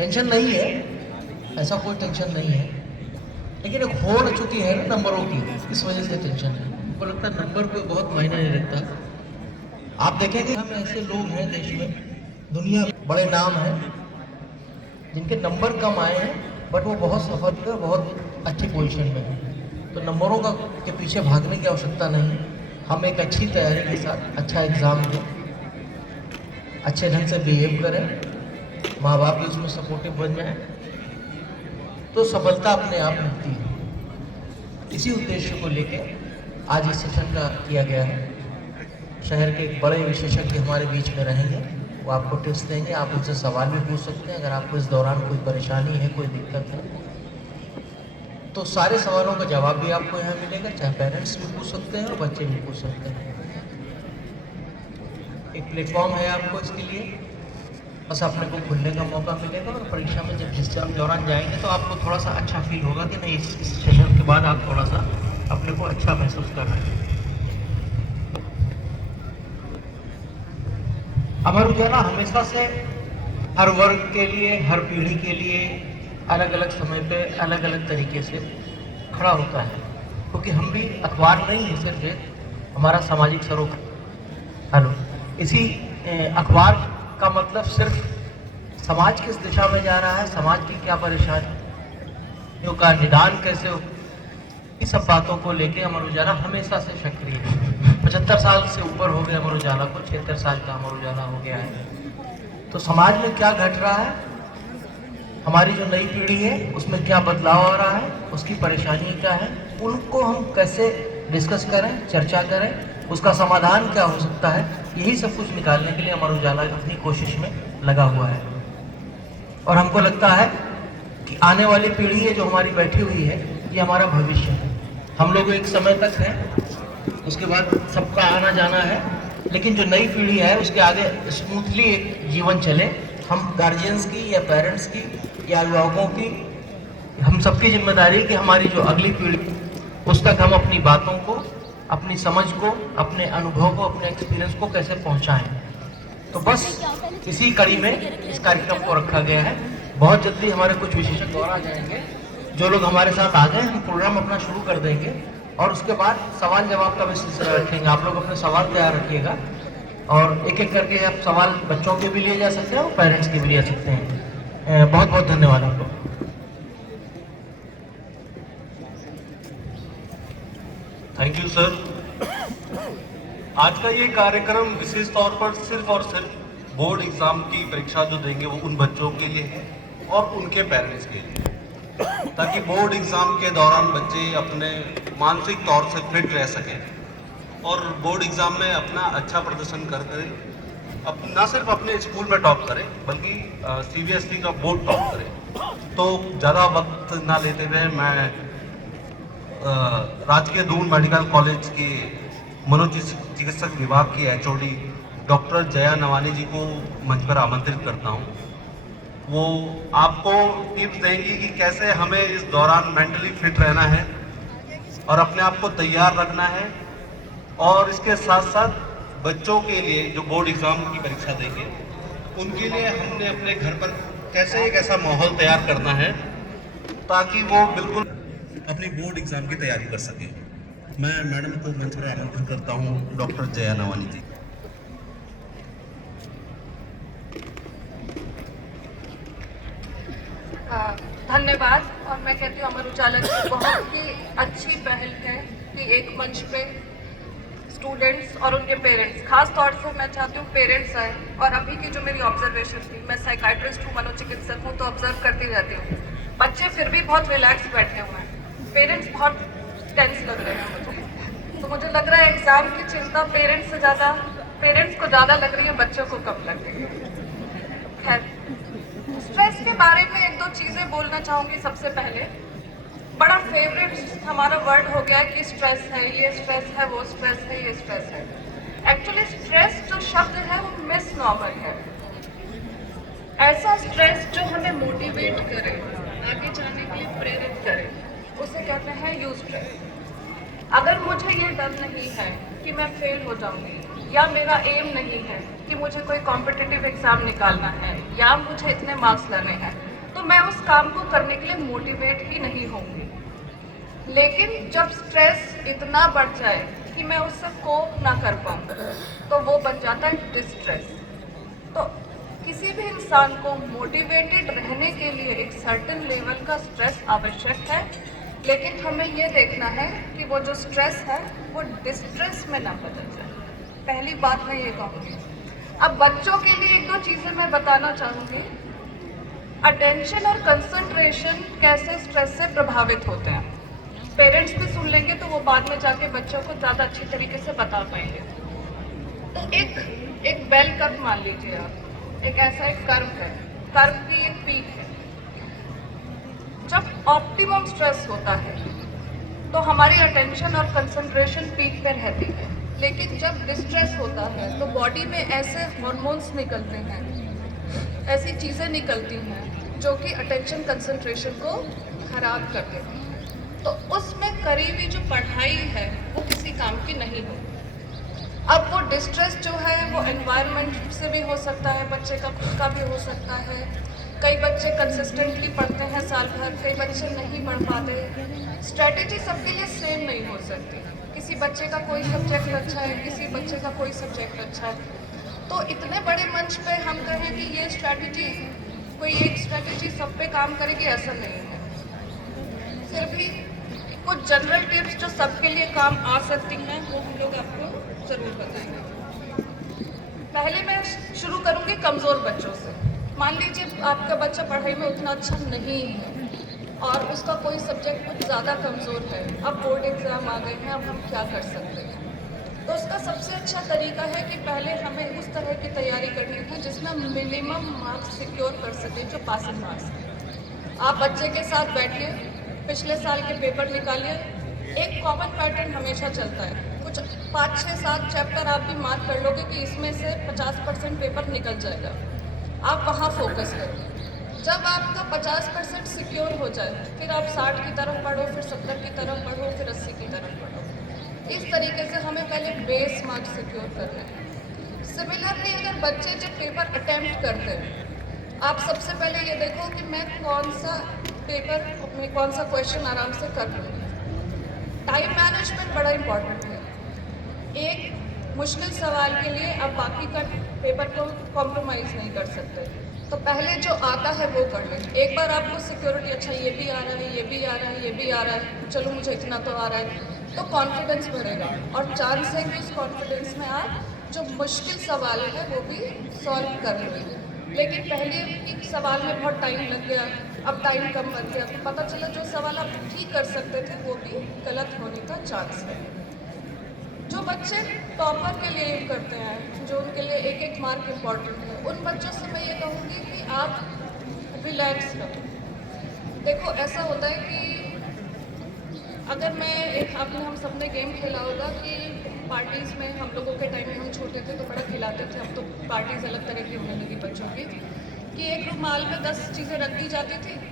Tension नहीं है, ऐसा कोई टेंशन नहीं है, लेकिन एक होड़ चुकी है ना नंबरों की, इस वजह से टेंशन है। हमको लगता है नंबर कोई बहुत मायने नहीं रखता। आप देखेंगे हम ऐसे लोग हैं देश में, दुनिया में बड़े नाम हैं जिनके नंबर कम आए हैं बट वो बहुत सफल हुए, बहुत अच्छी पोजीशन में हैं। तो नंबरों का के पीछे भागने की आवश्यकता नहीं। हम एक अच्छी तैयारी के साथ अच्छा एग्ज़ाम दें, अच्छे ढंग से बिहेव करें, माँ बाप भी उसमें सपोर्टिव बन जाए, तो सफलता अपने आप मिलती है। इसी उद्देश्य को लेके आज इस सेशन का किया गया है। शहर के एक बड़े विशेषज्ञ हमारे बीच में रहेंगे, वो आपको टिप्स देंगे, आप उनसे सवाल भी पूछ सकते हैं। अगर आपको इस दौरान कोई परेशानी है, कोई दिक्कत है, तो सारे सवालों का जवाब भी आपको यहाँ मिलेगा। चाहे पेरेंट्स भी पूछ सकते हैं और बच्चे भी पूछ सकते हैं। एक प्लेटफॉर्म है आपको इसके लिए, बस अपने को खुलने का मौका मिलेगा। और परीक्षा में जब जिस दौरान जाएंगे तो आपको थोड़ा सा अच्छा फील होगा कि नहीं, इस सेशन के बाद आप थोड़ा सा अपने को अच्छा महसूस कर रहे हैं। अमर उजाला हमेशा से हर वर्ग के लिए, हर पीढ़ी के लिए अलग अलग समय पे अलग अलग तरीके से खड़ा होता है, क्योंकि हम भी अखबार नहीं है सिर्फ एक, हमारा सामाजिक स्वरूप हेलो इसी अखबार का मतलब सिर्फ समाज किस दिशा में जा रहा है, समाज की क्या परेशानियों का निदान कैसे हो, इस सब बातों को लेके अमर उजाला हमेशा से सक्रिय है। 75 साल से ऊपर हो गए अमर उजाला को, 76 साल का अमर उजाला हो गया है। तो समाज में क्या घट रहा है, हमारी जो नई पीढ़ी है उसमें क्या बदलाव आ रहा है, उसकी परेशानी क्या है, उनको हम कैसे डिस्कस करें, चर्चा करें, उसका समाधान क्या हो सकता है, यही सब कुछ निकालने के लिए अमर उजाला अपनी कोशिश में लगा हुआ है। और हमको लगता है कि आने वाली पीढ़ी है जो हमारी बैठी हुई है, ये हमारा भविष्य है। हम लोग एक समय तक है, उसके बाद सबका आना जाना है, लेकिन जो नई पीढ़ी है उसके आगे स्मूथली एक जीवन चले। हम गार्जियंस की या पेरेंट्स की या अभिभावकों की, हम सबकी जिम्मेदारी है कि हमारी जो अगली पीढ़ी उस तक हम अपनी बातों को, अपनी समझ को, अपने अनुभव को, अपने एक्सपीरियंस को कैसे पहुंचाएं। तो बस इसी कड़ी में इस कार्यक्रम को रखा गया है। बहुत जल्दी हमारे कुछ विशेषज्ञ और आ जाएंगे, जो लोग हमारे साथ आ गए, हम प्रोग्राम अपना शुरू कर देंगे और उसके बाद सवाल जवाब का भी सिलसिला रखेंगे। आप लोग अपने सवाल तैयार रखिएगा और एक एक करके आप सवाल बच्चों के भी लिए जा सकते हैं और पेरेंट्स के भी लिए सकते हैं। बहुत बहुत धन्यवाद आपको। Thank you sir. आज का ये कार्यक्रम विशेष तौर पर सिर्फ और सिर्फ बोर्ड एग्जाम की परीक्षा जो देंगे वो उन बच्चों के लिए है और उनके पेरेंट्स के लिए, ताकि बोर्ड एग्जाम के दौरान बच्चे अपने मानसिक तौर से फिट रह सकें और बोर्ड एग्जाम में अपना अच्छा प्रदर्शन कर करें, ना सिर्फ अपने स्कूल में टॉप करें बल्कि CBSE का बोर्ड टॉप करें। तो ज़्यादा वक्त ना लेते हुए मैं राजकीय दून मेडिकल कॉलेज के मनोचिकित्सक विभाग की HOD डॉक्टर जया नवानी जी को मंच पर आमंत्रित करता हूँ। वो आपको टिप्स देंगी कि कैसे हमें इस दौरान मेंटली फिट रहना है और अपने आप को तैयार रखना है, और इसके साथ साथ बच्चों के लिए जो बोर्ड एग्जाम की परीक्षा देंगे उनके लिए हमने अपने घर पर कैसे एक ऐसा माहौल तैयार करना है ताकि वो बिल्कुल अपनी बोर्ड एग्जाम की तैयारी कर सके। मैं मैडम को मंच पर आमंत्रित करता हूँ, डॉक्टर जया नवानी जी। धन्यवाद। और मैं कहती हूँ अमर उजाला की बहुत ही अच्छी पहल है कि एक मंच पे स्टूडेंट्स और उनके पेरेंट्स, खास तौर से मैं चाहती हूँ पेरेंट्स आए। और अभी की जो मेरी ऑब्जर्वेशन थी, मैं साइकाइट्रिस्ट हूँ, मनोचिकित्सक हूँ, तो ऑब्जर्व करती रहती हूँ, बच्चे फिर भी बहुत रिलैक्स बैठे हुए हैं, पेरेंट्स बहुत टेंस लग रहे हैं मुझे। तो मुझे लग रहा है एग्जाम की चिंता पेरेंट्स को ज़्यादा लग रही है, बच्चों को कम लग रही है। खैर, स्ट्रेस के बारे में एक दो चीज़ें बोलना चाहूँगी। सबसे पहले, बड़ा फेवरेट हमारा वर्ड हो गया कि स्ट्रेस है, ये स्ट्रेस है, वो स्ट्रेस है, ये स्ट्रेस है। एक्चुअली स्ट्रेस जो शब्द है वो मिस नॉर्मल है। ऐसा स्ट्रेस जो हमें मोटिवेट करे, आगे जाने के लिए प्रेरित करे, उसे कहते हैं यू स्ट्रेस। अगर मुझे ये डर नहीं है कि मैं फेल हो जाऊंगी, या मेरा एम नहीं है कि मुझे कोई कॉम्पिटिटिव एग्जाम निकालना है, या मुझे इतने मार्क्स लाने हैं, तो मैं उस काम को करने के लिए मोटिवेट ही नहीं होंगी। लेकिन जब स्ट्रेस इतना बढ़ जाए कि मैं उससे कोप ना कर पाऊँ तो वो बन जाता है डिस्ट्रेस। तो किसी भी इंसान को मोटिवेटेड रहने के लिए एक सर्टेन लेवल का स्ट्रेस आवश्यक है, लेकिन हमें ये देखना है कि वो जो स्ट्रेस है वो डिस्ट्रेस में ना बदल जाए। पहली बात मैं ये कहूँगी। अब बच्चों के लिए एक दो चीज़ें मैं बताना चाहूँगी। अटेंशन और कंसंट्रेशन कैसे स्ट्रेस से प्रभावित होते हैं, पेरेंट्स भी सुन लेंगे तो वो बाद में जाके बच्चों को ज़्यादा अच्छी तरीके से बता पाएंगे। तो एक बेल कर्व मान लीजिए आप, एक ऐसा एक कर्व है, कर्व की एक पीक है। जब ऑप्टिमम स्ट्रेस होता है तो हमारी अटेंशन और कंसंट्रेशन पीक पे रहती है, लेकिन जब डिस्ट्रेस होता है तो बॉडी में ऐसे हार्मोन्स निकलते हैं, ऐसी चीज़ें निकलती हैं जो कि अटेंशन कंसंट्रेशन को खराब कर देती हैं। तो उसमें करीबी जो पढ़ाई है वो किसी काम की नहीं होती। अब वो डिस्ट्रेस जो है वो एनवायरनमेंट से भी हो सकता है, बच्चे का खुद का भी हो सकता है। कई बच्चे कंसिस्टेंटली पढ़ते हैं साल भर, कई बच्चे नहीं पढ़ पाते। स्ट्रैटेजी सबके लिए सेम नहीं हो सकती। किसी बच्चे का कोई सब्जेक्ट अच्छा है, किसी बच्चे का कोई सब्जेक्ट अच्छा है। तो इतने बड़े मंच पे हम कहें कि ये स्ट्रैटेजी, कोई एक स्ट्रैटेजी सब पे काम करेगी, ऐसा नहीं है। फिर भी कुछ जनरल टिप्स जो सबके लिए काम आ सकती हैं वो हम लोग आपको ज़रूर बताएंगे। पहले मैं शुरू करूँगी कमज़ोर बच्चों से। मान लीजिए आपका बच्चा पढ़ाई में उतना अच्छा नहीं है और उसका कोई सब्जेक्ट कुछ ज़्यादा कमज़ोर है, अब बोर्ड एग्ज़ाम आ गए हैं, अब हम क्या कर सकते हैं? तो उसका सबसे अच्छा तरीका है कि पहले हमें उस तरह की तैयारी करनी है जिसमें मिनिमम मार्क्स सिक्योर कर सकें, जो पासिंग मार्क्स हैं। आप बच्चे के साथ बैठिए, पिछले साल के पेपर निकालिए। एक कॉमन पैटर्न हमेशा चलता है, कुछ 5, 6, 7 चैप्टर आप भी मार्क कर लोगे कि इसमें से 50% पेपर निकल जाएगा। आप वहाँ फोकस करो। जब आपका 50% सिक्योर हो जाए फिर आप 60 की तरफ पढ़ो, फिर 70 की तरफ पढ़ो, फिर 80 की तरफ पढ़ो। इस तरीके से हमें पहले बेस मार्क्स सिक्योर करना है। सिमिलरली अगर बच्चे जब पेपर अटेम्प्ट करते हैं, आप सबसे पहले ये देखो कि मैं कौन सा पेपर में कौन सा क्वेश्चन आराम से कर लूँगी। टाइम मैनेजमेंट बड़ा इम्पॉर्टेंट है। एक मुश्किल सवाल के लिए आप बाकी का पेपर को कॉम्प्रोमाइज़ नहीं कर सकते, तो पहले जो आता है वो कर लें। एक बार आपको सिक्योरिटी, अच्छा ये भी आ रहा है, ये भी आ रहा है, ये भी आ रहा है, चलो मुझे इतना तो आ रहा है, तो कॉन्फिडेंस बढ़ेगा और चांस है कि उस कॉन्फिडेंस में आप जो मुश्किल सवाल है वो भी सॉल्व कर लेंगे। लेकिन पहले एक सवाल में बहुत टाइम लग गया, अब टाइम कम बच गया, तो पता चला जो सवाल आप ठीक कर सकते थे वो भी गलत होने का चांस है। जो बच्चे टॉपर के लिए एम करते हैं, जो उनके लिए एक एक मार्क इम्पॉर्टेंट है, उन बच्चों से मैं ये कहूँगी कि आप रिलैक्स रहो। देखो ऐसा होता है कि अगर आपने हम सबने गेम खेला होगा कि पार्टीज़ में, हम लोगों के टाइम में हम छोटे थे तो बड़ा खिलाते थे, अब तो पार्टीज़ अलग तरह की होने लगी बच्चों की, कि एक रुमाल में 10 चीज़ें रख दी जाती थी